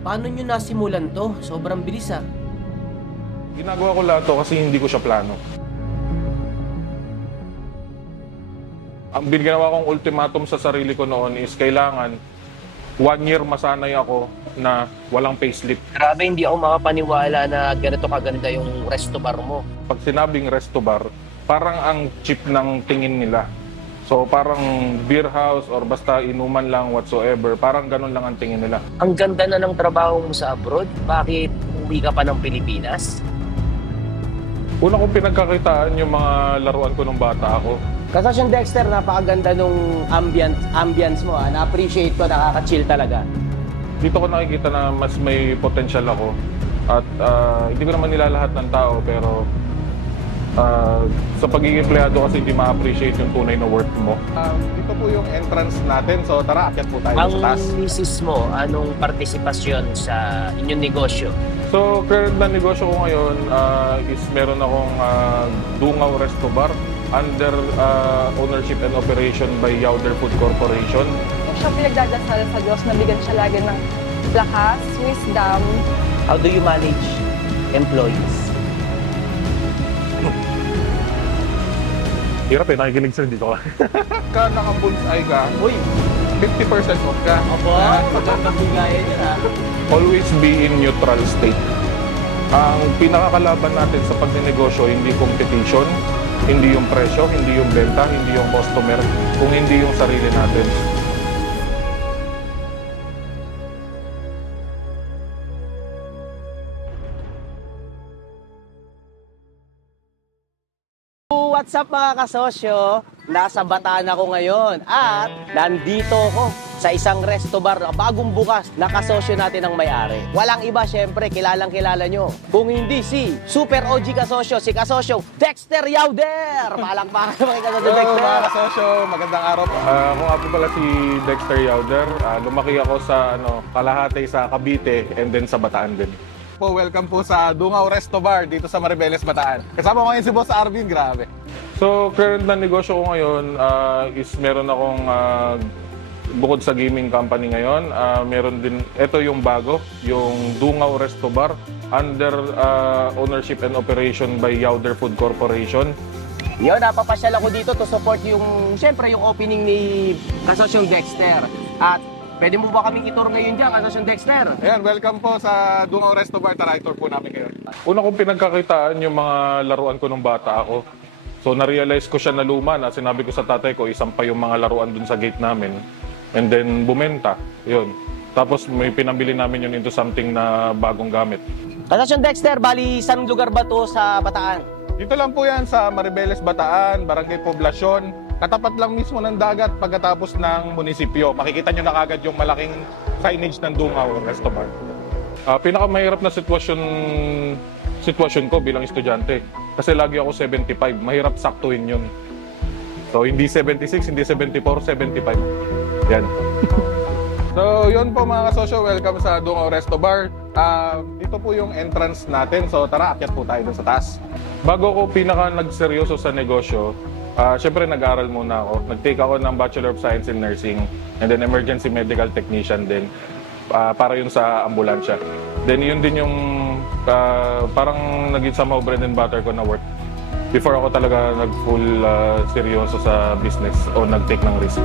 Paano nyo nasimulan to? Sobrang bilis ah. Ginagawa ko lahat to kasi hindi ko siya plano. Ang ginawa kong ultimatum sa sarili ko noon is kailangan 1 year masanay ako na walang payslip. Grabe, hindi ako makapaniwala na ganito kaganda yung resto bar mo. Pag sinabing resto bar, parang ang cheap ng tingin nila. So parang beer house or basta inuman lang whatsoever, parang ganun lang ang tingin nila. Ang ganda na ng trabaho mo sa abroad. Bakit uwi ka pa ng Pilipinas? Una kong pinagkakitaan yung mga laruan ko nung bata ako. Kasosyon Dexter, napakaganda nung ambience mo. Na-appreciate ko, nakaka-chill talaga. Dito ko nakikita na mas may potential ako. At hindi ko naman nilalahat ng tao, pero sa pagiging empleyado kasi hindi ma-appreciate yung tunay na worth mo. Dito po yung entrance natin, so tara, akyat po tayo Ang sa taas. misis mo, anong partisipasyon sa inyong negosyo? So, current na negosyo ko ngayon is meron akong Dungaw Resto Bar under ownership and operation by Yauder Food Corporation. Yung siya pinagdadasal sa Diyos na bigyan siya lagi ng lakas, wisdom. How do you manage employees? Hirap eh, nakikinig sila dito ka. Ka naka-bullseye ka, Uy, 50% off ka. ako, magandang bigayan yun ha. Always be in neutral state. Ang pinakakalaban natin sa pagnenegosyo, hindi competition, hindi yung presyo, hindi yung benta, hindi yung customer, kung hindi yung sarili natin. What's up mga kasosyo? Nasa Bataan ako ngayon at nandito ako sa isang resto bar na bagong bukas na kasosyo natin ang may-ari. Walang iba syempre, kilalang kilala nyo. Kung hindi si Super OG kasosyo, si kasosyong Dexter Yauder! Palakpakan naman kay kasosyo Dexter. Mga kasosyo, magandang araw. Ako nga po pala si Dexter Yauder. Lumaki ako sa Kalahati sa Cavite and then sa Bataan din. Po, welcome po sa Dungaw Resto Bar dito sa Maribeles, Bataan. Kasama ko ngayon si Boss Arvin, grabe. So, current na negosyo ko ngayon is meron akong bukod sa gaming company ngayon, meron din, ito yung bago, yung Dungaw Resto Bar under ownership and operation by Yauder Food Corporation. Yun, napapasyal ako dito to support yung, syempre yung opening ni kasosyong Dexter. At pwede mo ba kaming itur ngayon dyan, kasosyong Dexter? Ayan, welcome po sa Dungaw Resto Bar. Tara, tour po namin kayo. Una kong pinagkakitaan yung mga laruan ko nung bata ako. So, na-realize ko siya na luma na sinabi ko sa tatay ko, isang pa yung mga laruan dun sa gate namin. And then, bumenta. Yun. Tapos, may pinambili namin yun into something na bagong gamit. Kasosyong Dexter, bali, saan lugar ba to sa Bataan? Dito lang po yan sa Maribeles, Bataan, Barangay Poblacion. Katapat lang mismo ng dagat pagkatapos ng munisipyo. Makikita nyo na kagad yung malaking signage ng Dungaw Resto Bar. Pinakamahirap na sitwasyon ko bilang estudyante. Kasi lagi ako 75. Mahirap saktuin yun. So, hindi 76, hindi 74, 75. Yan. So, yun po mga kasosyo, welcome sa Dungaw Resto Bar. Dito po yung entrance natin. So, tara, akyat po tayo dun sa taas. Bago ko nagseryoso sa negosyo, syempre nag-aral muna ako. Nag-take ako ng Bachelor of Science in Nursing and then Emergency Medical Technician din. Para yun sa ambulansya. Then yun din yung parang naging somehow bread and butter ko na work. Before ako talaga nag-full seryoso sa business o nag-take ng risk.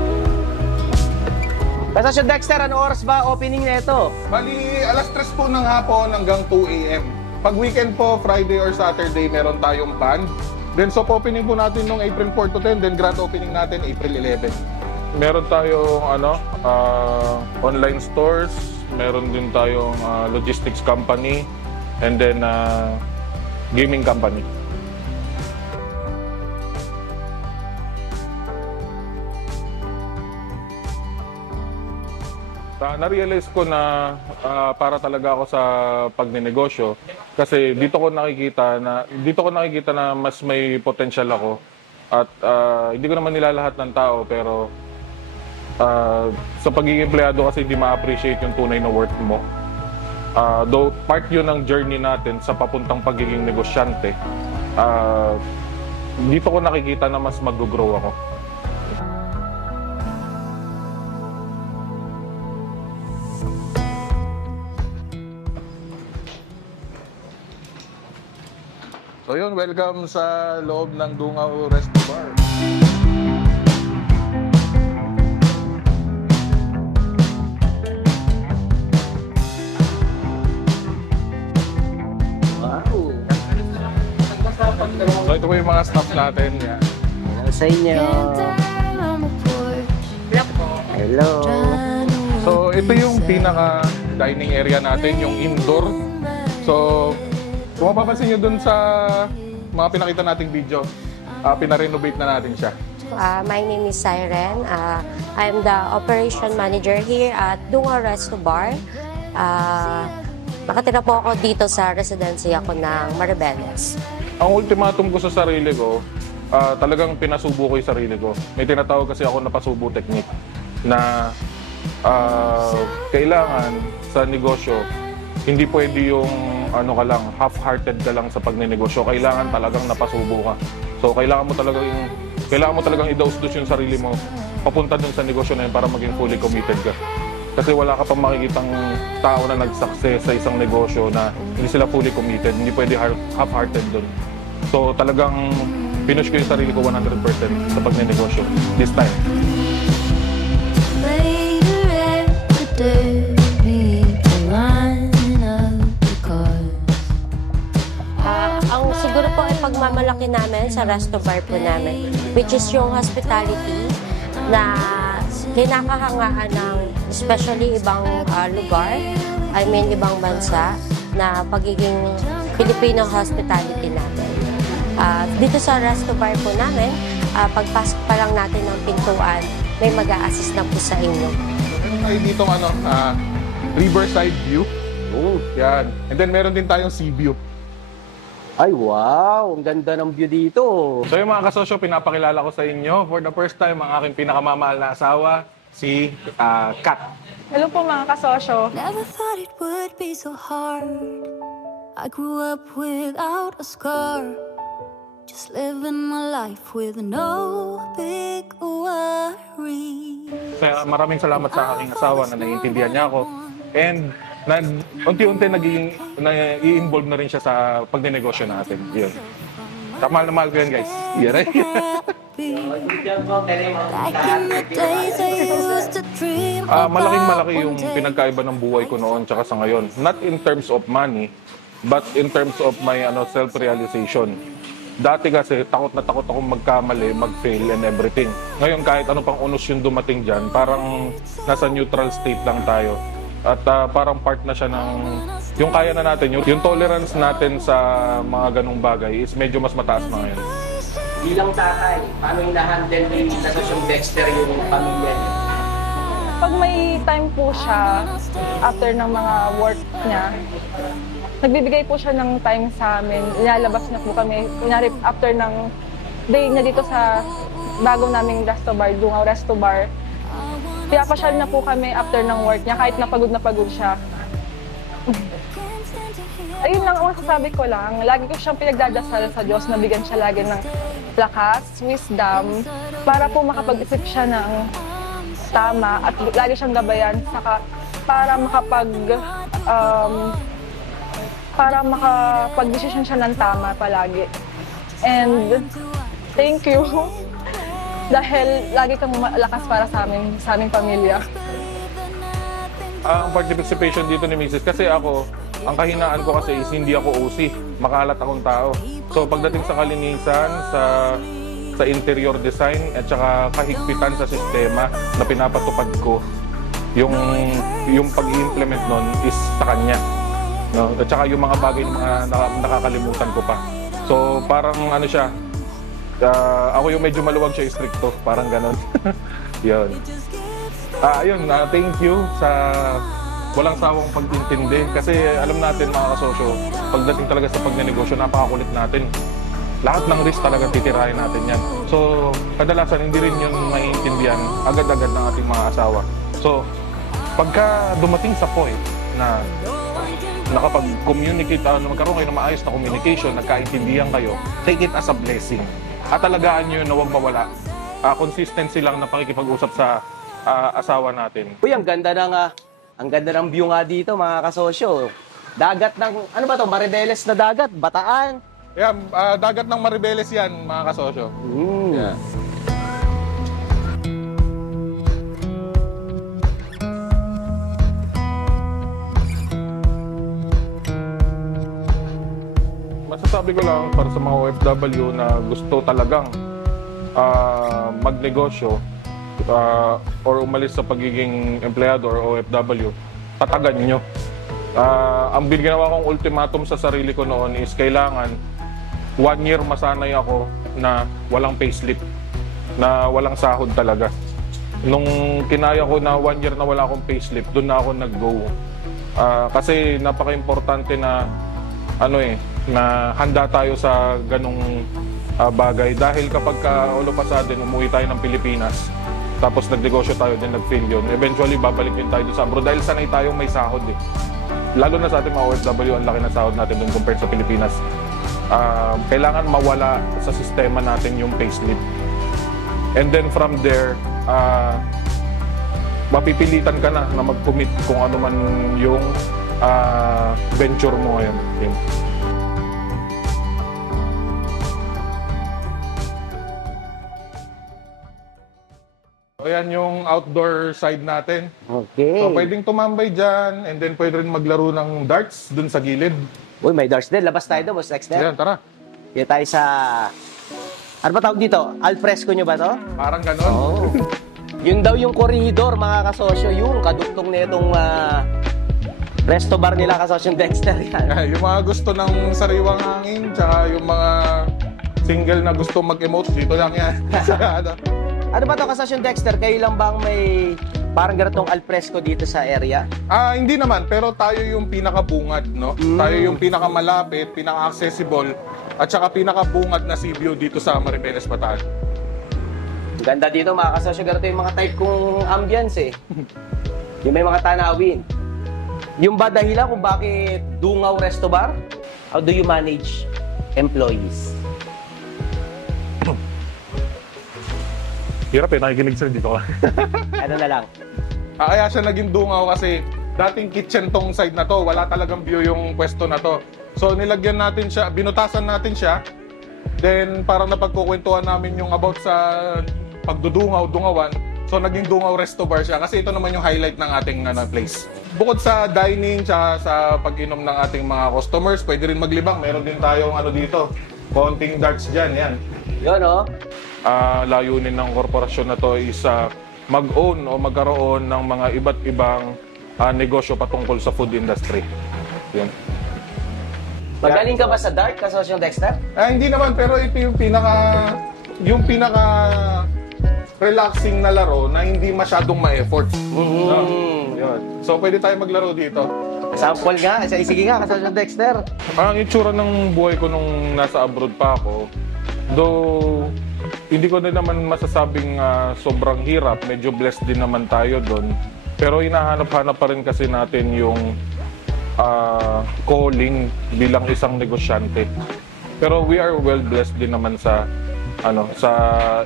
Kasosyong Dexter, ano oras ba opening na ito? Bali, alas 3 po ng hapon hanggang 2 a.m. Pag weekend po, Friday or Saturday, meron tayong band. Then soft opening po natin nung April 4 to 10, then grand opening natin April 11. Meron tayong online stores, meron din tayong logistics company, and then gaming company. Na-realize ko na para talaga ako sa pagnenegosyo kasi dito ko nakikita na mas may potential ako at hindi ko naman nilalahat ng tao pero sa pagiging empleyado kasi hindi ma-appreciate yung tunay na worth mo. Though part yun ng journey natin sa papuntang pagiging negosyante, dito ko nakikita na mas mag-grow ako. So yun, welcome sa loob ng Dungaw Resto Bar. Wow. So ito po yung mga staff natin. Yan. Hello sa inyo. Hello. So ito yung pinaka dining area natin, yung indoor. So kung mapapansin nyo dun sa mga pinakita nating video, pinarenovate na natin siya. My name is Siren. I'm the operation manager here at Dungaw Resto Bar. Nakatira po ako dito sa residency ako ng Maribeles. Ang ultimatum ko sa sarili ko, talagang pinasubo ko yung sarili ko. May tinatawag kasi ako na pasubo technique na kailangan sa negosyo, hindi pwede yung ano ka lang, half-hearted ka lang sa pagnenegosyo. Kailangan talagang napasubo ka. So kailangan mo talagang idaus-dus yung sarili mo papunta dun sa negosyo na yun para maging fully committed ka. Kasi wala ka pang makikitang tao na nag-success sa isang negosyo na hindi sila fully committed, hindi pwede half-hearted dun. So talagang pinush ko yung sarili ko 100% sa pagnenegosyo this time. Ang siguro po ay pagmamalaki namin sa resto bar po namin, which is yung hospitality na kinakahangaan ng especially ibang lugar, I mean ibang bansa, na pagiging Filipino hospitality natin. Dito sa resto bar po namin, pagpasok pa lang natin ng pintuan, may mag-a-assist na po sa inyo. Meron tayo dito riverside view. Oh. Yan. And then meron din tayong sea view. Ay, wow. Ang ganda ng view dito. So yung mga kasosyo, pinapakilala ko sa inyo for the first time ang aking pinakamamahal na asawa, si Kat. Hello po mga kasosyo. Never thought it would be so hard. I grew up without a scar. Just living my life with no big worry. Kaya maraming salamat sa aking asawa na naiintindihan niya ako. And unti-unti i-involve na rin siya sa pagnenegosyo natin. Yun. Mahal na mahal ko yan, guys. Yeah, right? Malaking-malaki yung pinagkaiba ng buhay ko noon tsaka sa ngayon. Not in terms of money, but in terms of my self-realization. Dati kasi takot na takot akong magkamali, mag-fail and everything. Ngayon kahit ano pang unos yung dumating dyan, parang nasa neutral state lang tayo. At parang part na siya ng yung kaya na natin, yung tolerance natin sa mga ganung bagay is medyo mas mataas na ngayon. Bilang tatay, paano yung na-handle ni Kasosyong Dexter yung pamilya niya? Pag may time po siya, after ng mga work niya, nagbibigay po siya ng time sa amin. Ilalabas na po kami. Kunyari, after ng day niya dito sa bago naming resto bar, Dungaw Resto Bar, pinapasyal na po kami after ng work niya, kahit na pagod siya. Ayun lang ang masasabi ko lang. Lagi ko siyang pinagdadasal sa Diyos na bigyan siya lagi ng lakas, wisdom, para po makapag-isip siya ng tama at lagi siyang gabayan saka para makapag-desisyon siya ng tama palagi. And thank you dahil lagi kang malakas para sa aming pamilya. Ang participation dito ni Mrs. kasi ako, ang kahinaan ko kasi is hindi ako OC, makalat akong tao. So pagdating sa kalinisan, sa interior design at saka kahigpitan sa sistema na pinapatupad ko, yung pag-i-implement nun is sa kanya. No? At saka yung mga bagay na nakakalimutan ko pa. So parang ano siya, ako yung medyo maluwag siya, stricto, parang ganon. Yun. Ayun, thank you sa walang sawang pag-intindi. Kasi alam natin mga kasosyo, pagdating talaga sa pagnenegosyo, napakakulit natin. Lahat ng risk talaga titirahin natin yan. So, kadalasan hindi rin yun maiintindihan agad-agad ng ating mga asawa. So, pagka dumating sa point na nakapag-communicate, magkaroon kayo ng maayos na communication, nagkaintindihan kayo, take it as a blessing. At talagaan nyo yun na huwag mawala. Consistency lang na pakikipag-usap sa asawa natin. Uy, ang ganda ng view nga dito mga kasosyo. Dagat ng, ano ba to, Maribeles na dagat, Bataan. Yan, dagat ng Maribeles yan, mga kasosyo. Yan. Masasabi ko lang para sa mga OFW na gusto talagang magnegosyo or umalis sa pagiging empleyado or OFW, tatagan nyo. Ang ginawa kong ultimatum sa sarili ko noon is kailangan 1 year masanay ako na walang payslip, na walang sahod talaga. Nung kinaya ko na 1 year na wala akong payslip, doon na ako nag-go. Kasi napaka-importante na na handa tayo sa ganong bagay. Dahil kapag all of a sudden umuwi tayo ng Pilipinas, tapos nagnegosyo tayo, then nag-fail yun, eventually babalik din tayo sa abroad dahil sanay tayong may sahod eh. Lalo na sa ating mga OFW, ang laki na sahod natin doon compared sa Pilipinas. Kailangan mawala sa sistema natin yung payslip. And then from there, mapipilitan ka na mag-commit kung ano man yung venture mo ngayon. Ayan yung outdoor side natin. Okay. So, pwedeng tumambay dyan, and then pwede rin maglaro ng darts dun sa gilid. Uy, may darts din. Labas tayo doon, Boss Dexter. Ayan, tara. Kaya tayo sa... Ano ba tawag dito? Alfresco nyo ba to? Parang ganon. Oo. Yun daw yung corridor, mga kasosyo. Yung kaduktong na itong resto bar nila, kasosyong Dexter yan. Yung mga gusto ng sariwang hangin, tsaka yung mga single na gusto mag-emote, dito lang yan. Ano ba to, kasosyong Dexter? Kayo lang bang may parang ganitong alfresco dito sa area? Hindi naman, pero tayo yung pinakabungad, no? Tayo yung pinakamalapit, pinaka-accessible, at saka pinakabungad na sea view dito sa Maribeles, Bataan. Ganda dito, mga kasosyo. Ganito yung mga type kong ambience eh. Yung may mga tanawin. Yung ba dahilan kung bakit Dungaw Resto Bar? How do you manage employees? Hirap nakikinig sila dito. Ano na lang? Kaya siya naging Dungaw kasi dating kitchen tong side na to, wala talagang view yung pwesto na to. So nilagyan natin siya, binutasan natin siya. Then parang napagkukwentuhan namin yung about sa pagdudungaw, dungawan. So naging Dungaw Resto Bar siya kasi ito naman yung highlight ng ating place. Bukod sa dining tsaka sa pag-inom ng ating mga customers, pwede rin maglibang. Meron din tayong dito, konting darts dyan, yan. Yun, oh. Layunin ng korporasyon na to is mag-own o magkaroon ng mga iba't ibang negosyo patungkol sa food industry. Yan. Magaling ka ba sa dart, kasosyong Dexter? Hindi naman, pero ito yung pinaka relaxing na laro na hindi masyadong ma-effort. Yun. So pwede tayo maglaro dito. Sample nga. Sige nga, kasosyong Dexter. Ang itsura ng buhay ko nung nasa abroad pa ako, though hindi ko din naman masasabing sobrang hirap, medyo blessed din naman tayo doon. Pero hinahanap-hanap pa rin kasi natin yung calling bilang isang negosyante. Pero we are well blessed din naman sa sa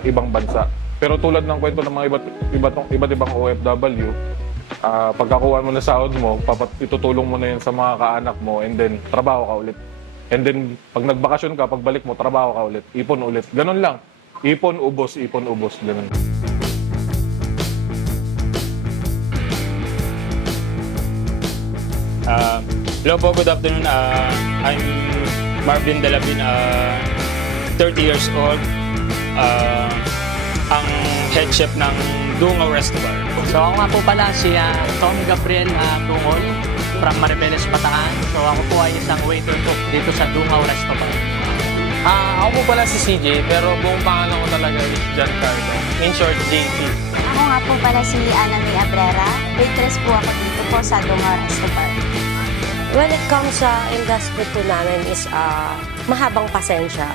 ibang bansa. Pero tulad ng kwento ng mga iba't ibang OFW, pagkakuha mo na sahod mo, itutulong mo na yan sa mga kaanak mo, and then trabaho ka ulit. And then pag nagbakasyon ka, pagbalik mo, trabaho ka ulit, ipon ulit. Ganun lang. Ipon, ubos, ganun. Hello po, good afternoon. I'm Marvin Dalabin, 30 years old. Ang head chef ng Dungaw Resto Bar. So ako nga po pala si Tommy Gabriel Tungol from Maribeles, Bataan. So ako po ay isang waiter cook dito sa Dungaw Resto Bar. Ako po pala si CJ, pero buong pangalan ko talaga is John Carlo. In short, JP. Ako nga po pala si Ana May Abrera. Waitress po ako dito po sa Dungaw Resto Bar. When it comes sa industry po namin is mahabang pasensya.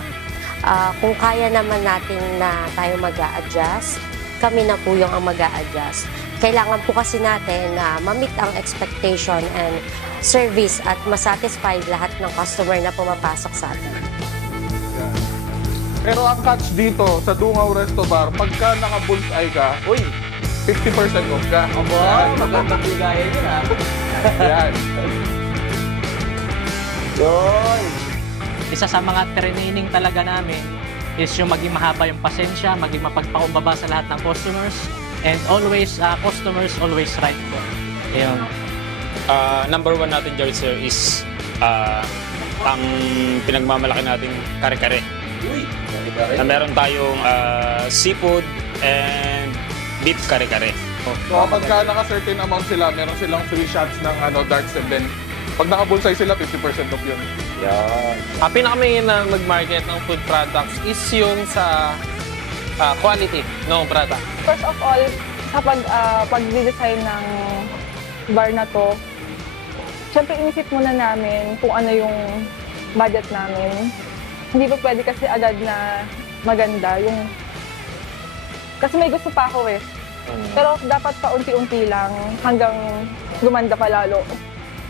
Kung kaya naman natin na tayo mag-a-adjust, kami na po yung ang mag-a-adjust. Kailangan po kasi natin na ma-meet ang expectation and service at masatisfy lahat ng customer na pumapasok sa atin. Pero ang catch dito sa Dungaw Resto Bar, pagka naka-bullseye ka, 50% off ka. Magandang bigayan yun, ha? Yan. Yun. isa sa mga training talaga namin is yung maging mahaba yung pasensya, maging mapagpakumbaba sa lahat ng customers, and always, customers always right po. Ayun. Number one natin dyan, sir, is ang pinagmamalaki nating kare-kare. Na meron tayong seafood and beef kare-kare. So kapag ka naka-certain amount sila, meron silang free shots ng darts, and then pag naka-bullseye sila, 50% off yun. Yan. Pinakamain na mag-market ng food products is yung sa quality ng product. First of all, sa pag-design ng bar na to, syempre inisip muna namin kung ano yung budget namin. Hindi pa pwede kasi agad na maganda yung... Kasi may gusto pa ako eh. Pero dapat pa unti-unti lang hanggang gumanda pa lalo.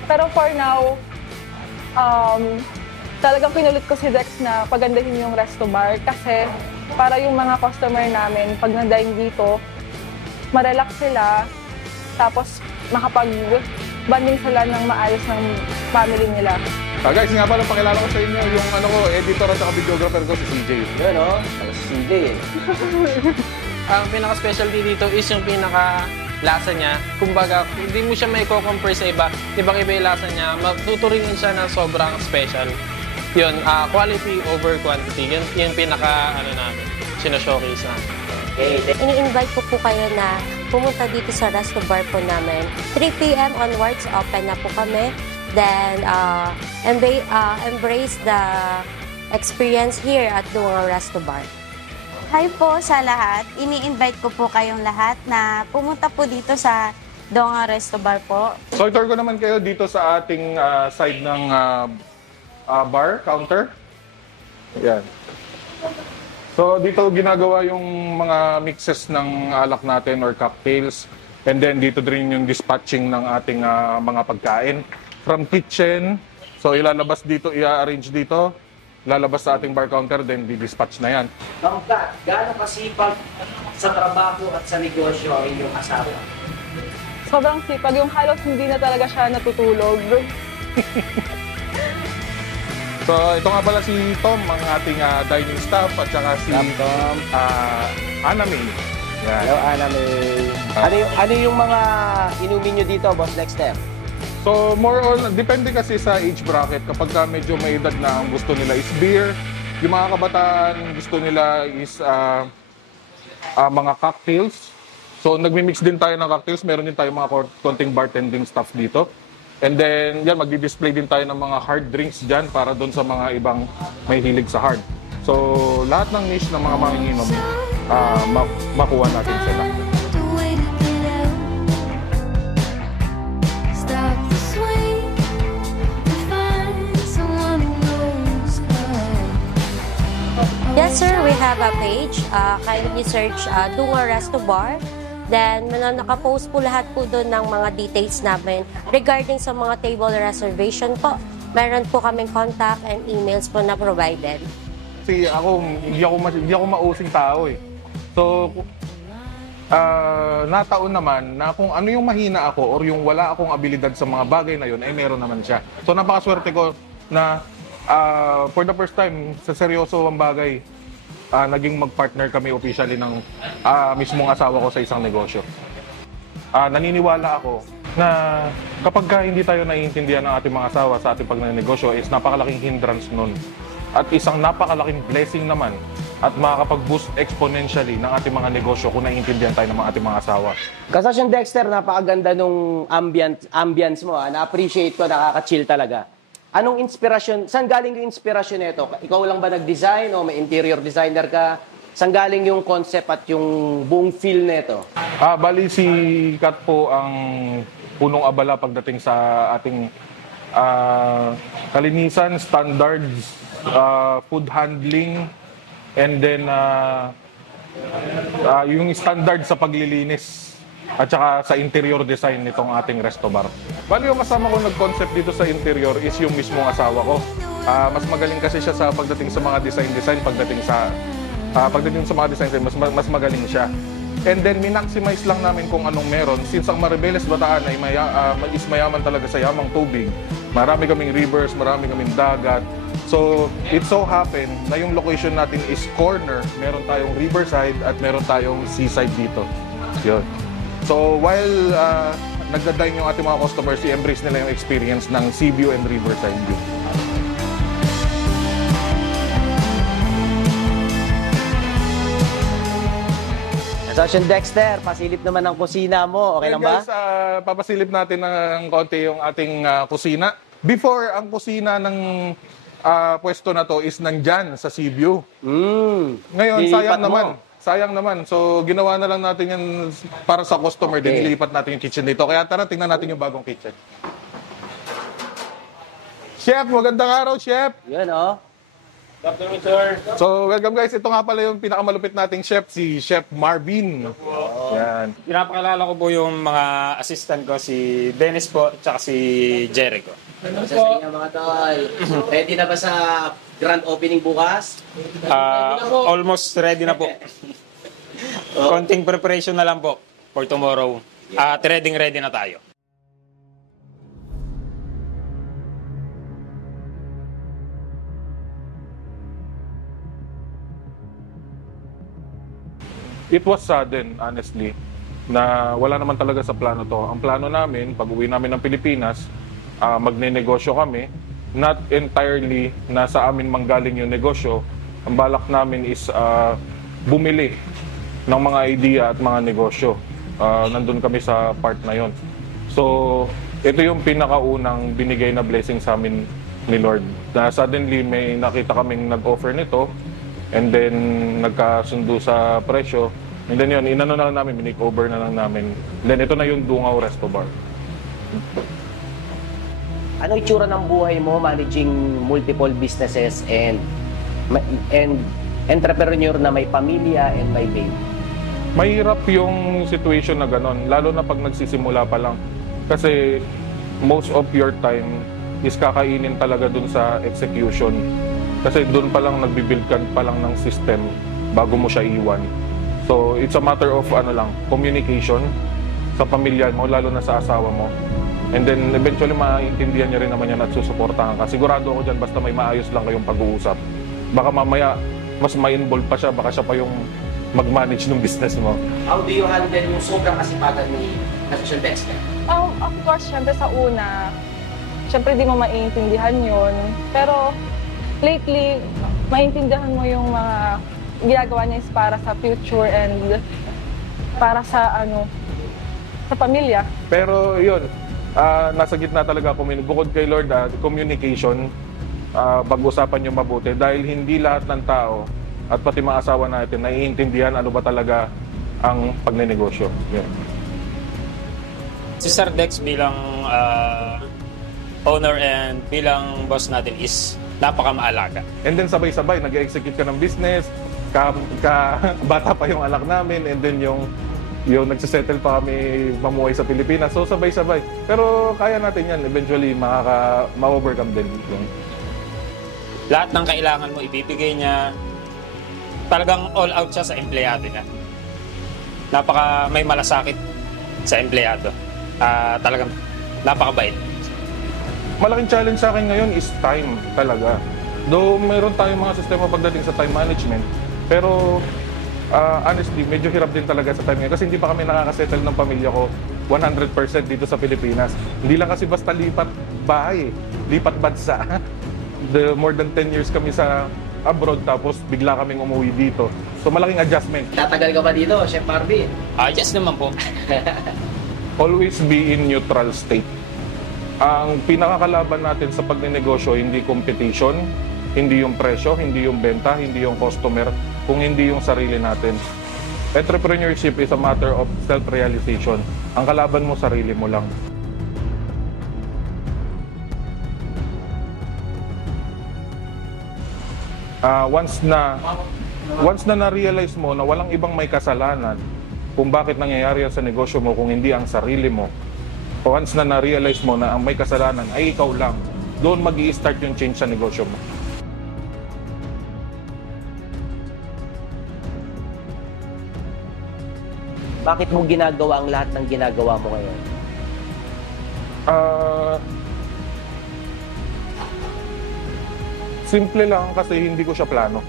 Pero for now, talagang pinulit ko si Dex na pagandahin yung resto bar kasi para yung mga customer namin, pag na-dine dito, marelax sila, tapos makapag-banding sila ng maayos ng family nila. Guys, nga pala pakilala ko sa inyo yung editor at videographer ko, si CJ. Yun, no? Si CJ eh. Ang pinaka-specialty dito is yung pinaka-lasa niya. Kumbaga, hindi mo siya may compare sa iba. Ibang-iba yung lasa niya. Tuturingin siya na sobrang special. Yun, quality over quantity. Yun yung namin, sino-showcase namin. Ini-invite ko po kayo na pumunta dito sa resto bar po namin. 3 p.m. onwards, open na po kami. Then, embrace the experience here at Dungaw Resto Bar. Hi po sa lahat. Ini-invite ko po kayong lahat na pumunta po dito sa Dungaw Resto Bar po. So, tour ko naman kayo dito sa ating side ng bar, counter. Yan. So, dito ginagawa yung mga mixes ng alak natin or cocktails. And then, dito din yung dispatching ng ating mga pagkain. From kitchen, so ilalabas dito, i-arrange dito, lalabas sa ating bar counter, then di-dispatch na yan. Ma'am Kat, gaano kasipag sa trabaho at sa negosyo ang inyong asawa? Sobrang sipag. Yung halos hindi na talaga siya natutulog. So, ito nga pala si Tom, ang ating dining staff, at saka si Ana May. Yan. Hello, Ana May. Ano yung mga inumin nyo dito, Boss Dexter? So, more on, depende kasi sa age bracket. Kapag medyo may edad na ang gusto nila is beer, yung mga kabataan gusto nila is mga cocktails. So, nagmi-mix din tayo ng cocktails. Meron din tayo mga konting bartending stuff dito. And then, yan, magdi-display din tayo ng mga hard drinks dyan para doon sa mga ibang may hilig sa hard. So, lahat ng niche ng mga manginginom, makuha natin sila. Yes, sir. We have a page. Kindly search Dungaw Resto Bar. Then, nakapost po lahat po doon ng mga details namin regarding sa mga table reservation po. Meron po kaming contact and emails po na provided. Kasi ako, hindi ako mausing tao eh. So, nataon naman na kung ano yung mahina ako or yung wala akong abilidad sa mga bagay na yun, ay meron naman siya. So, napakaswerte ko na for the first time, sa seryoso ang bagay, naging mag-partner kami officially ng mismong asawa ko sa isang negosyo. Naniniwala ako na kapag hindi tayo naiintindihan ng ating mga asawa sa ating pagnenegosyo is napakalaking hindrance nun. At isang napakalaking blessing naman at makakapag-boost exponentially ng ating mga negosyo kung naiintindihan tayo ng ating mga asawa. Kasosyon Dexter, napakaganda nung ambience mo. Na-appreciate ko, nakaka-chill talaga. Anong inspirasyon? Saan galing yung inspirasyon nito? Ikaw lang ba nag-design o may interior designer ka? Saan galing yung concept at yung buong feel nito? Bali si Kat po ang punong abala pagdating sa ating kalinisan, standards, food handling, and then yung standard sa paglilinis at saka sa interior design nitong ating resto bar. Bali yung kasama ko nag-concept dito sa interior is yung mismong asawa ko. Mas magaling kasi siya sa pagdating sa mga design, pagdating sa mga design, mas magaling siya. And then, min-maximize lang namin kung anong meron. Since ang Maribeles Bataan ay mayaman talaga sa yamang tubig, marami kaming rivers, marami kaming dagat. So, So, it so happen na yung location natin is corner. Meron tayong riverside at meron tayong seaside dito. Yun. So, while nagda-dine yung ating mga customers, i-embrace nila yung experience ng sea view and riverside view. Sergeant Dexter, pasilip naman ang kusina mo. Okay lang ba? Guys, papasilip natin ng konti yung ating kusina. Before, ang kusina ng pwesto na to is nandyan sa sea view. Ngayon, sayang naman. So, ginawa na lang natin yan para sa customer. Okay. Din, nilipat natin yung kitchen dito. Kaya tara, tingnan natin yung bagong kitchen. Chef, magandang araw, Chef! Yun, oh. Afternoon, sir. So, welcome guys. Ito nga pala yung pinakamalupit nating chef, si Chef Marvin. Yan. Pinapakilala ko po yung mga assistant ko, si Dennis po, at si Jericho. Ano sa inyo mga tol? Ready na ba sa grand opening bukas? Almost ready na po. Konting preparation na lang po for tomorrow. At ready na tayo. It was sudden, honestly, na wala naman talaga sa plano to. Ang plano namin, pag uwi namin ng Pilipinas, magne-negosyo kami. Not entirely na sa amin manggaling yung negosyo. Ang balak namin is bumili ng mga idea at mga negosyo. Nandun kami sa part na yon. So, ito yung pinakaunang binigay na blessing sa amin ni Lord. Na suddenly may nakita kaming nag-offer nito, and then nagkasundo sa presyo. And then yun, inano na lang namin, binake-over na lang namin. Then ito na yung Dungaw Resto Bar. Ano itsura ng buhay mo managing multiple businesses and entrepreneur na may pamilya and may baby? Mahirap yung situation na ganon, lalo na pag nagsisimula pa lang. Kasi most of your time is kakainin talaga dun sa execution. Kasi dun pa lang nagbibuild ka pa lang ng system bago mo siya iwan. So it's a matter of communication sa pamilya mo, lalo na sa asawa mo. And then eventually maintindihan niya rin naman yan at susuportahan ka. Sigurado ako dyan basta may maayos lang kayong pag-uusap. Baka mamaya mas ma-involve pa siya, baka siya pa yung mag-manage ng business mo. How do you handle yung sobrang kasipagan ni Sergeant Dexter? Of course, syempre sa una, syempre di mo maiintindihan yun. Pero lately, maintindihan mo yung mga ginagawa niya is para sa future and para sa sa pamilya. Pero yun, nasa gitna talaga bukod kay Lord, communication, pag-usapan nyo mabuti dahil hindi lahat ng tao at pati mga asawa natin naiintindihan ano ba talaga ang pagnenegosyo. Yun. Si Sir Dex bilang owner and bilang boss natin is napakamaalaga. And then sabay-sabay, nag-execute ka ng business, bata pa yung anak namin, and then yung nagsisettle pa kami mamuhay sa Pilipinas. So sabay-sabay. Pero kaya natin yan, eventually ma-overcome din. Lahat ng kailangan mo ibibigay niya. Talagang all out siya sa empleyado niya. May malasakit sa empleyado. Talagang napakabait. Malaking challenge sa akin ngayon is time talaga. Though meron tayong mga sistema pagdating sa time management, pero honestly, medyo hirap din talaga sa time ngayon kasi hindi pa kami nakakasettle ng pamilya ko 100% dito sa Pilipinas. Hindi lang kasi basta lipat bahay, lipat bansa. More than 10 years kami sa abroad tapos bigla kaming umuwi dito. So malaking adjustment. Tatagal ka ba dito, Chef Marvin? Yes naman po. Always be in neutral state. Ang pinakakalaban natin sa pagnenegosyo, hindi competition, hindi yung presyo, hindi yung benta, hindi yung customer, kung hindi yung sarili natin. Entrepreneurship is a matter of self-realization. Ang kalaban mo, sarili mo lang. Once na na-realize mo na walang ibang may kasalanan kung bakit nangyayari yan sa negosyo mo kung hindi ang sarili mo, once na na-realize mo na ang may kasalanan ay ikaw lang, doon mag-i-start yung change sa negosyo mo. Bakit mo ginagawa ang lahat ng ginagawa mo ngayon? Simple lang kasi hindi ko siya plano.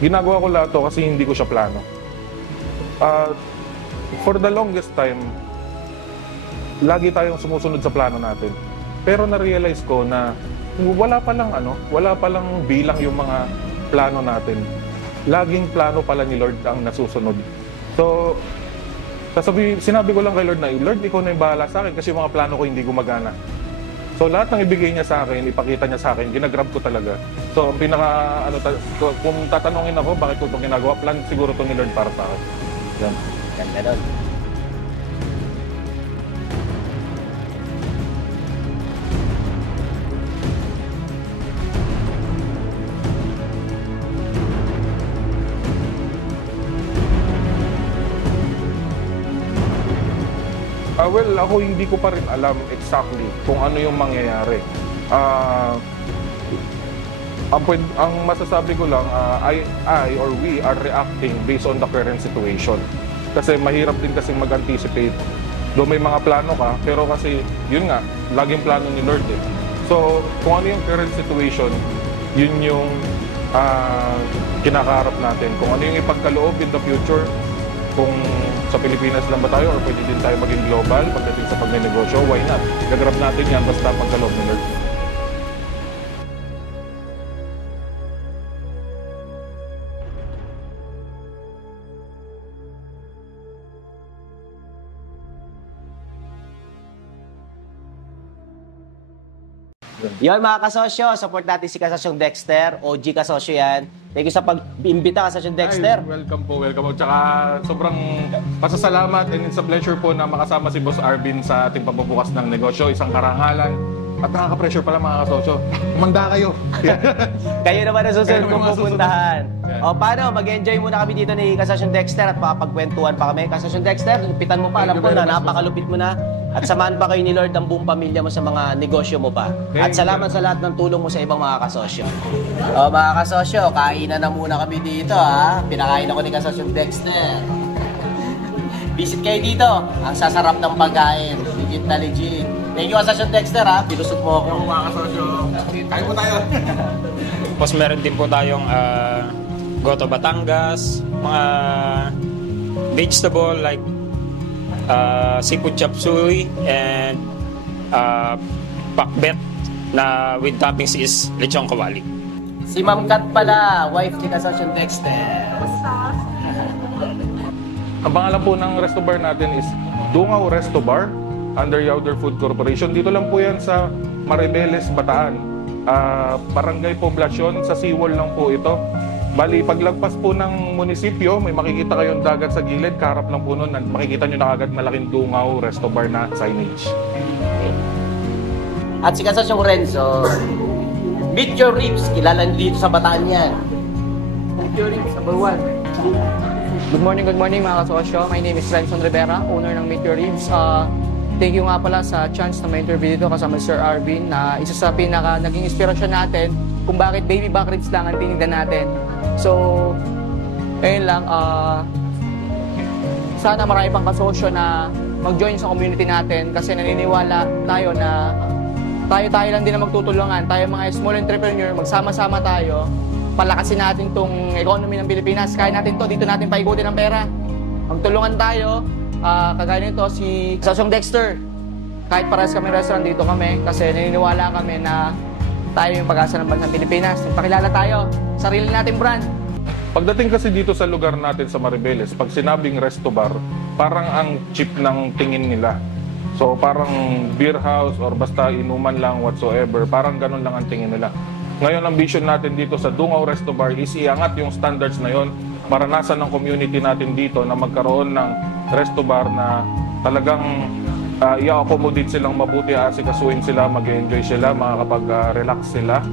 Ginagawa ko lahat to kasi hindi ko siya plano. For the longest time, lagi tayong sumusunod sa plano natin. Pero na-realize ko na wala pa lang bilang yung mga plano natin. Laging plano pala ni Lord ang nasusunod. So, sinabi ko lang kay Lord na, Lord, ikaw na yung bahala sa akin kasi yung mga plano ko hindi gumagana. So, lahat ng ibigay niya sa akin, ipakita niya sa akin, ginagrab ko talaga. So, kung tatanungin ako, bakit ko ito ginagawa, plan siguro ito ni Lord para sa akin. Yan. Ganda nun. Well, ako hindi ko pa rin alam exactly kung ano yung mangyayari. Ang masasabi ko lang, I or we are reacting based on the current situation. Kasi mahirap din kasi mag-anticipate. Doon may mga plano ka, pero kasi yun nga, laging plano ni Lord eh. So, kung ano yung current situation, yun yung kinakaharap natin. Kung ano yung ipagkaloob in the future, kung sa Pilipinas lang ba tayo or pwede din tayo maging global pagdating sa pagnenegosyo, why not? Gagrab natin yan basta pagkaloob ni Lord. Yun mga kasosyo, support natin si Kasosyong Dexter, OG kasosyo yan. Thank you sa pag-imbita Kasosyong Dexter. Ay, welcome po. Tsaka sobrang pasasalamat and it's a pleasure po na makasama si Boss Arvin sa ating pagbubukas ng negosyo. Isang karangalan at nakaka-pressure pala mga kasosyo. Kumanda kayo. Kayo naman ang susunod kong pupuntahan. O paano, mag-enjoy muna kami dito ni Kasosyong Dexter at makapagkwentuhan pa kami. Kasosyong Dexter, lupitan mo pa. Alam ko na, napakalupit mo na. At samahan pa kayo ni Lord ang buong pamilya mo sa mga negosyo mo pa. At salamat sa lahat ng tulong mo sa ibang mga kasosyo. O mga kasosyo, kainan na muna kami dito ha. Pinakain ako ni Kasosyong Dexter. Visit kayo dito. Ang sasarap ng pagkain. Legit na legit. Thank you Kasosyong Dexter ha. Pinusog mo ako. Mga kasosyo, kain po tayo. Tapos meron din po tayong Goto Batangas, mga vegetable like seafood chop suey and pakbet na with toppings is lechong kawali. Si Ma'am Kat pala, wife ni Kasosyong Dexter. Ang pangalan po ng resto bar natin is Dungaw Resto Bar under Yowder Food Corporation. Dito lang po yan sa Maribeles, Bataan. Barangay Poblacion, sa seawall lang po ito. Bali, paglagpas po ng munisipyo, may makikita kayong dagat sa gilid. Kaharap lang po nun, makikita nyo na agad malaking Dungaw Resto Bar na signage. At si Kasosyong Renzo, Meet Your Ribs, kilala dito sa Bataan yan. Meet Your Ribs, number 1. Good morning mga kasosyo. My name is Renzo Rivera, owner ng Meet Your Ribs. Thank you nga pala sa chance na ma-interview dito kasama Sir Arvin na isa sa pinaka naging inspirasyon natin kung bakit baby back ribs lang ang tinignan natin. So, ayun lang, sana marami pang kasosyo na mag-join sa community natin kasi naniniwala tayo na tayo lang din na magtutulungan. Tayo mga small entrepreneur, magsama-sama tayo, palakasin natin tong economy ng Pilipinas. Kaya natin to, dito natin paikutin ang pera. Magtulungan tayo, kagaya nito si Kasosyong Dexter. Kahit parehas kami restaurant, dito kami kasi naniniwala kami na tayo yung pag-asa ng bansang Pilipinas. Pakilala tayo, sarili nating brand. Pagdating kasi dito sa lugar natin sa Maribeles, pag sinabing resto bar, parang ang cheap ng tingin nila. So parang beer house or basta inuman lang whatsoever, parang ganun lang ang tingin nila. Ngayon ang vision natin dito sa Dungaw Resto Bar is iangat yung standards na yon, maranasan ng community natin dito na magkaroon ng resto bar na talagang i-accommodate silang mabuti, asikasuin sila, mag-enjoy sila, makakapag-relax sila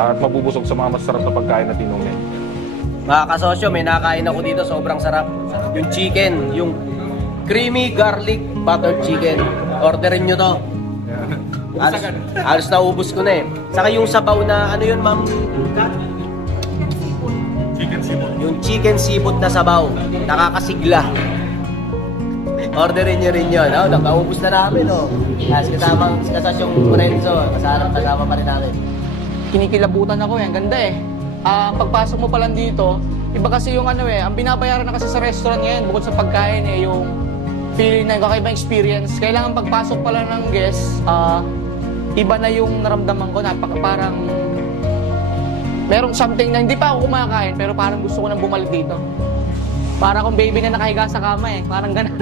at mabubusog sa mga masarap na pagkain na tinumin. Mga kasosyo, may nakain ako dito, sobrang sarap. Yung chicken, yung creamy garlic butter chicken. Orderin nyo to. Halos naubos ko na eh. Saka yung sabaw na, ano yun ma'am? Chicken seafood. Yung chicken seafood na sabaw, nakakasigla. Orderin nyo rin yun. Nakaubos na namin. As kasamang Kasosyong Renzo, kasama pa rin namin. kinikilabutan ako eh. Ang ganda eh. Pagpasok mo pa lang dito, iba kasi yung ano eh, ang binabayaran na kasi sa restaurant ngayon, bukod sa pagkain eh, yung feeling na kakaibang experience. Kailangan pagpasok pa lang ng guest, iba na yung naramdaman ko, parang merong something na hindi pa ako kumakain, pero parang gusto ko nang bumalik dito. Para akong baby na nakahiga sa kama eh, parang ganun.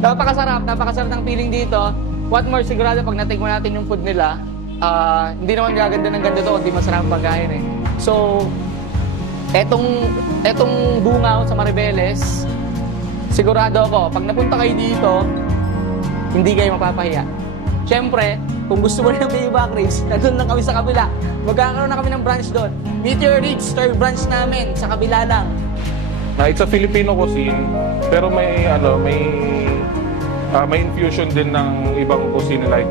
napakasarap ng feeling dito. What more, sigurado pag natikman natin yung food nila, hindi naman gaganda ng ganda to, hindi masarap ang pagkain eh. So, etong bungaw sa Maribeles, sigurado ako, pag napunta kayo dito, hindi kayo mapapahiya. Siyempre, kung gusto mo rin ng baby back ribs, nandun lang kami sa kabila. Magkakaroon na kami ng branch doon. Meteor Ribs, third branch namin, sa kabila lang. It's a Filipino cuisine, pero may infusion din ng ibang cuisine like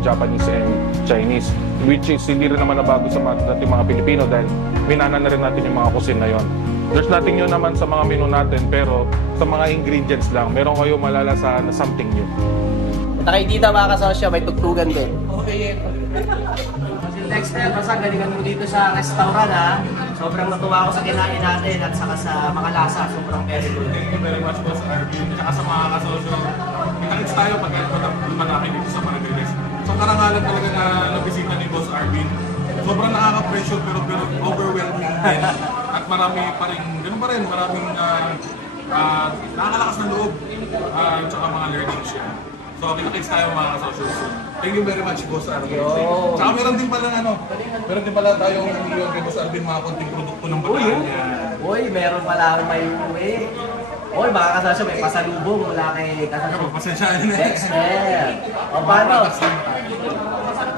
Japanese and Chinese, which is hindi rin naman nabago sa ating mga Pilipino dahil minana na rin natin yung mga cuisine na yon. There's nothing new naman sa mga menu natin, pero sa mga ingredients lang, meron kayo malalasahan na something new. Punta kayo dito mga kasosyo, may tugtugan din. Okay. Next time, basta galingan mo dito sa restaurant ha. Sobrang natuwa ako sa kinain natin at saka sa mga lasa. Sobrang very good. Thank you very much, Boss Arvin. At saka sa mga kasosyo. Kita-kits tayo pag malaki dito sa Maribeles. So karangalan talaga na nabisita ni Boss Arvin. Sobrang nakaka-pressure pero overwhelming din. At marami pa rin, ganun pa rin, maraming nakakalakas na loob at saka mga learnings siya. So, kita-kits tayo mga kasosyo. Thank you very much, Boss Arvin. Tsaka meron din pala tayong iniyon kay Boss Arvin, mga konting produkto ng bataan niya. Uy, meron pala akong may uwi. Uy, mga kasosyo, may pasalubong mula kay kasosyo. Pasensyahan na. Dexter. O paano?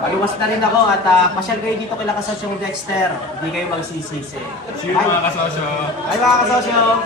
Paluwas na rin ako at pasyal kayo dito kay kasosyong Dexter. Hindi kayo magsisisi. See you mga kasosyo. Ay mga kasosyo.